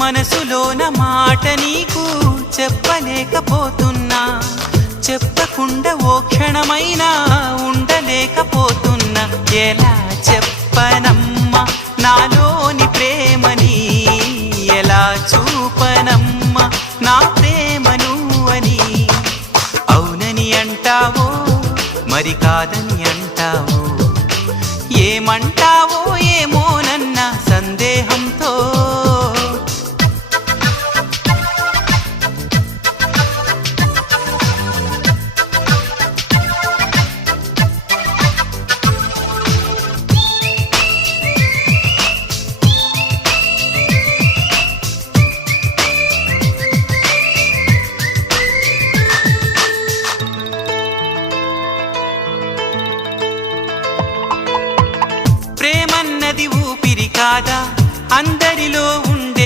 మనసులోన మాట నీకు చెప్పలేకపోతున్నా, చెప్పకుండా ఓ క్షణమైనా ఉండలేకపోతున్నా. ఎలా చెప్పనమ్మా నాలోని ప్రేమని, ఎలా చూపనమ్మా నా ప్రేమను అని. అవునని అంటావో మరి కాదని